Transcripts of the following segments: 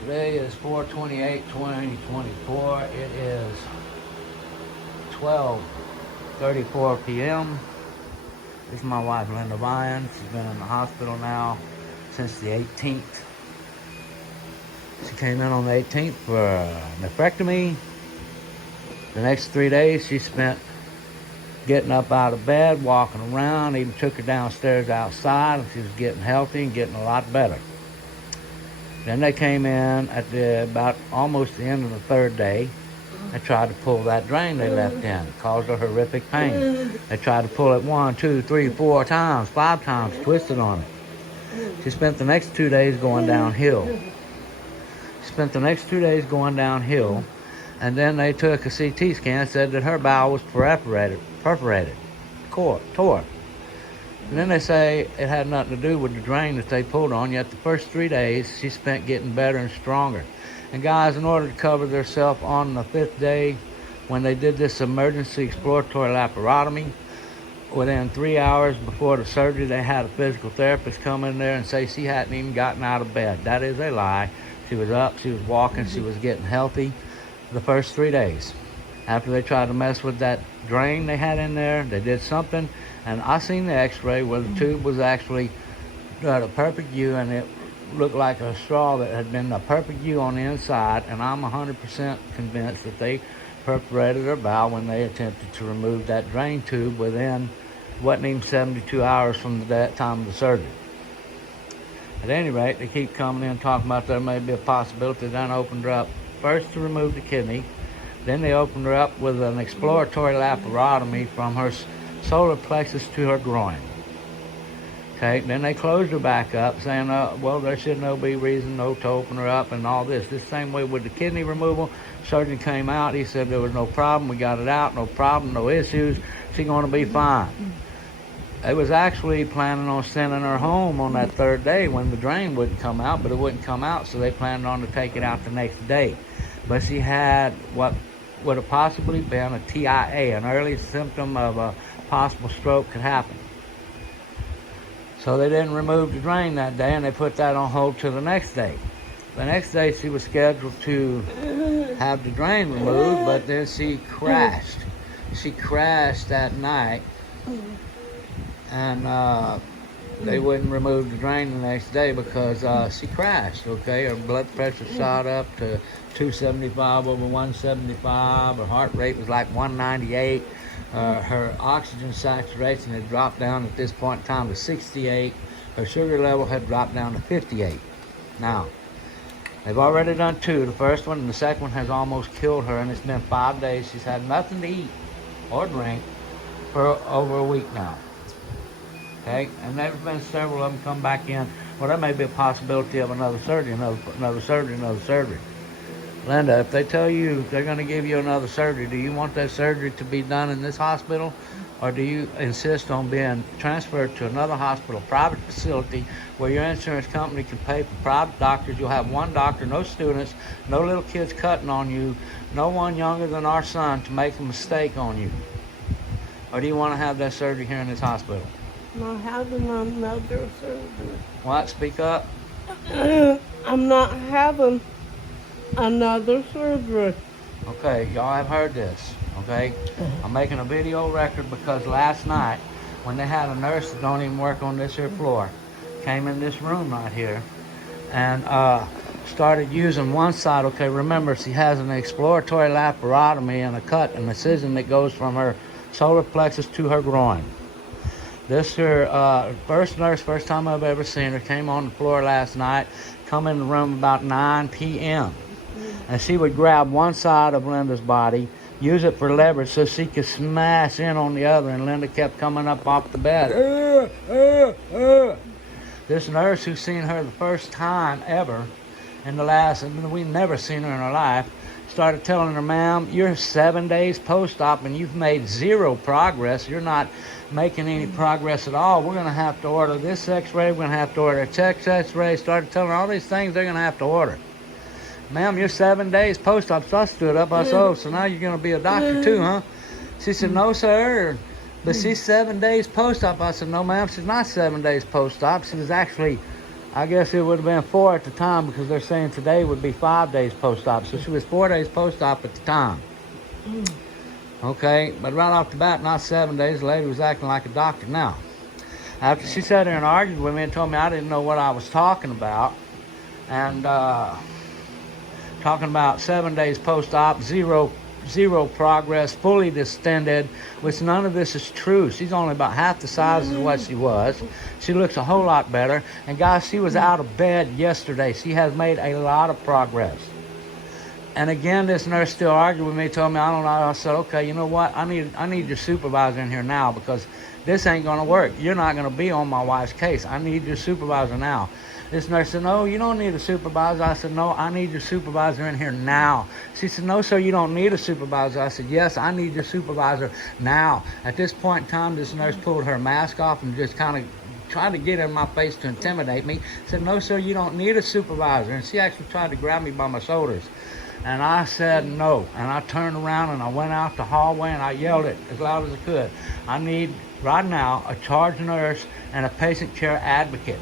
Today is 4/28/2024. It is 12:34 p.m. This is my wife, Linda Ryan. She's been in the hospital now since the 18th. She came in on the 18th for a nephrectomy. The next 3 days she spent getting up out of bed, walking around, even took her downstairs outside, and she was getting healthy and getting a lot better. Then they came in at about almost the end of the third day. They tried to pull that drain they left in. It caused her horrific pain. They tried to pull it 1, 2, 3, 4 times, 5 times, twisted on it. She spent the next 2 days going downhill. And then they took a CT scan, said that her bowel was perforated, tore. And then they say it had nothing to do with the drain that they pulled on, yet the first 3 days she spent getting better and stronger. And guys, in order to cover themselves on the 5th day, when they did this emergency exploratory laparotomy, within 3 hours before the surgery, they had a physical therapist come in there and say she hadn't even gotten out of bed. That is a lie. She was up, she was walking, she was getting healthy the first 3 days. After they tried to mess with that drain they had in there, they did something, and I seen the x-ray where the tube was actually a perfect U, and it looked like a straw that had been a perfect U on the inside, and I'm 100% convinced that they perforated her bowel when they attempted to remove that drain tube within, wasn't even 72 hours from the time of the surgery. At any rate, they keep coming in talking about there may be a possibility. Then opened her up first to remove the kidney. Then they opened her up with an exploratory laparotomy from her solar plexus to her groin. Okay, then they closed her back up, saying, well, there should no be reason to open her up and all this. This same way with the kidney removal. Surgeon came out, he said there was no problem, we got it out, no problem, no issues, she's going to be fine. They was actually planning on sending her home on that 3rd day when the drain wouldn't come out, but it wouldn't come out, so they planned on to take it out the next day. But she had what would have possibly been a TIA, an early symptom of a possible stroke could happen. So they didn't remove the drain that day, and they put that on hold till the next day. The next day she was scheduled to have the drain removed, but then she crashed. She crashed that night, and they wouldn't remove the drain the next day because she crashed, okay? Her blood pressure shot up to 275 over 175. Her heart rate was like 198. Her oxygen saturation had dropped down at this point in time to 68. Her sugar level had dropped down to 58. Now, they've already done 2. The first one and the second one has almost killed her, and it's been 5 days. She's had nothing to eat or drink for over a week now. Okay, and there's been several of them come back in. Well, there may be a possibility of another surgery. Linda, if they tell you they're going to give you another surgery, do you want that surgery to be done in this hospital, or do you insist on being transferred to another hospital, private facility, where your insurance company can pay for private doctors? You'll have one doctor, no students, no little kids cutting on you, no one younger than our son to make a mistake on you. Or do you want to have that surgery here in this hospital? Not having another surgery. What? Speak up. I'm not having another surgery. Okay, y'all have heard this, okay? I'm making a video record because last night, when they had a nurse that don't even work on this here floor, came in this room right here, and started using one side. Okay, remember, she has an exploratory laparotomy and a cut, an incision that goes from her solar plexus to her groin. This her first nurse, first time I've ever seen her, came on the floor last night, come in the room about 9 p.m. And she would grab one side of Linda's body, use it for leverage so she could smash in on the other, and Linda kept coming up off the bed. This nurse who's seen her the first time ever in the last, we've never seen her in her life, started telling her, ma'am, you're 7 days post-op and you've made 0 progress. You're not making any progress at all. We're going to have to order this x-ray. We're going to have to order a chest x-ray. Started telling her all these things they're going to have to order. Ma'am, you're 7 days post-op. So I stood up. I said, oh, so now you're going to be a doctor too, huh? She said, no, sir. But she's 7 days post-op. I said, no, ma'am, she's not 7 days post-op. She was actually I guess it would have been 4 at the time because they're saying today would be 5 days post-op. So she was 4 days post-op at the time. Okay, but right off the bat, not 7 days, the lady was acting like a doctor now. After she sat there and argued with me and told me I didn't know what I was talking about, and talking about 7 days post-op, zero progress, fully distended, which none of this is true. She's only about half the size of what she was. She looks a whole lot better. And guys, she was out of bed yesterday. She has made a lot of progress. And again, this nurse still argued with me, told me, I don't know. I said, okay, you know what? I need your supervisor in here now because this ain't gonna work. You're not gonna be on my wife's case. I need your supervisor now. This nurse said, no, you don't need a supervisor. I said, no, I need your supervisor in here now. She said, no, sir, you don't need a supervisor. I said, yes, I need your supervisor now. At this point in time, this nurse pulled her mask off and just kind of tried to get in my face to intimidate me. Said, no, sir, you don't need a supervisor. And she actually tried to grab me by my shoulders. And I said no. And I turned around and I went out the hallway and I yelled it as loud as I could. I need, right now, a charge nurse and a patient care advocate.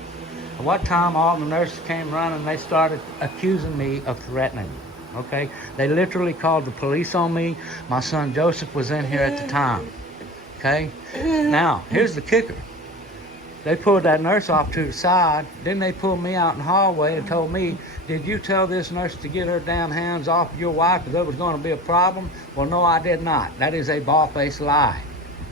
At what time all the nurses came running, they started accusing me of threatening, okay? They literally called the police on me. My son Joseph was in here at the time, okay? Now, here's the kicker. They pulled that nurse off to the side. Then they pulled me out in the hallway and told me, did you tell this nurse to get her damn hands off your wife because there was going to be a problem? Well, no, I did not. That is a bald-faced lie,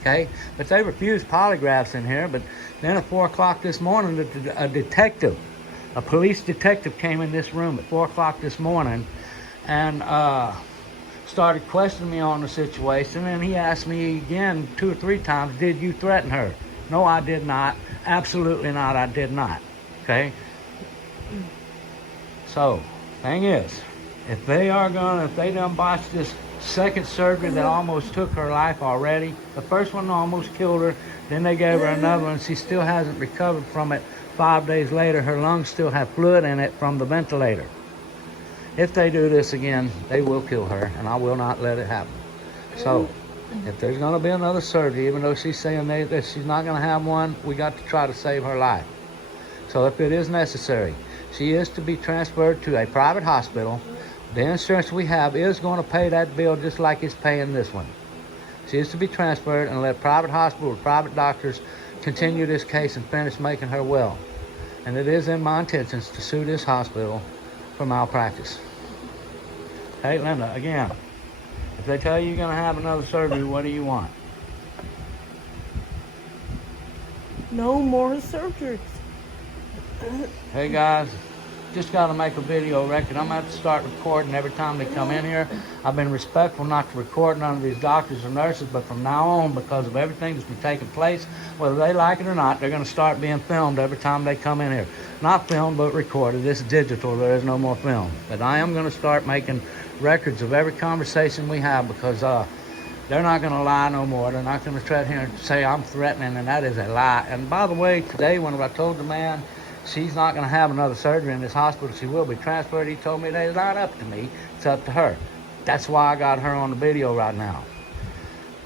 okay? But they refused polygraphs in here. But then at 4 o'clock this morning, a police detective came in this room at 4 o'clock this morning and started questioning me on the situation. And he asked me again 2 or 3 times, did you threaten her? No, I did not. Absolutely not, I did not, okay? So, thing is, if they done botched this second surgery that almost took her life already, the first one almost killed her, then they gave her another one, she still hasn't recovered from it. 5 days later, her lungs still have fluid in it from the ventilator. If they do this again, they will kill her, and I will not let it happen. So, if there's going to be another surgery, even though she's saying that she's not going to have one, we got to try to save her life. So if it is necessary, she is to be transferred to a private hospital. The insurance we have is going to pay that bill just like it's paying this one. She is to be transferred and let private hospital with private doctors continue this case and finish making her well. And it is in my intentions to sue this hospital for malpractice. Hey, Linda, again, if they tell you you're going to have another surgery, what do you want? No more surgeries. Hey guys, just got to make a video record. I'm going to have to start recording every time they come in here. I've been respectful not to record none of these doctors or nurses, but from now on, because of everything that's been taking place, whether they like it or not, they're going to start being filmed every time they come in here. Not filmed, but recorded. It's digital. There is no more film. But I am going to start making records of every conversation we have because they're not going to lie no more. They're not going to try here and say I'm threatening, and that is a lie. And by the way, today when I told the man she's not going to have another surgery in this hospital, she will be transferred, he told me that it's not up to me, it's up to her. That's why I got her on the video right now.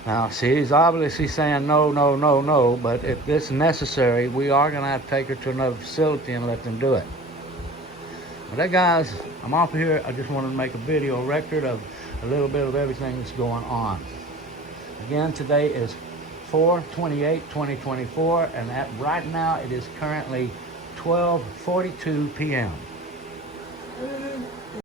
Now, she's obviously saying no, no, no, no, but if it's necessary, we are going to have to take her to another facility and let them do it. But hey guys, I'm off here. I just wanted to make a video record of a little bit of everything that's going on. Again, today is 4/28/2024, and right now it is currently 12:42 p.m.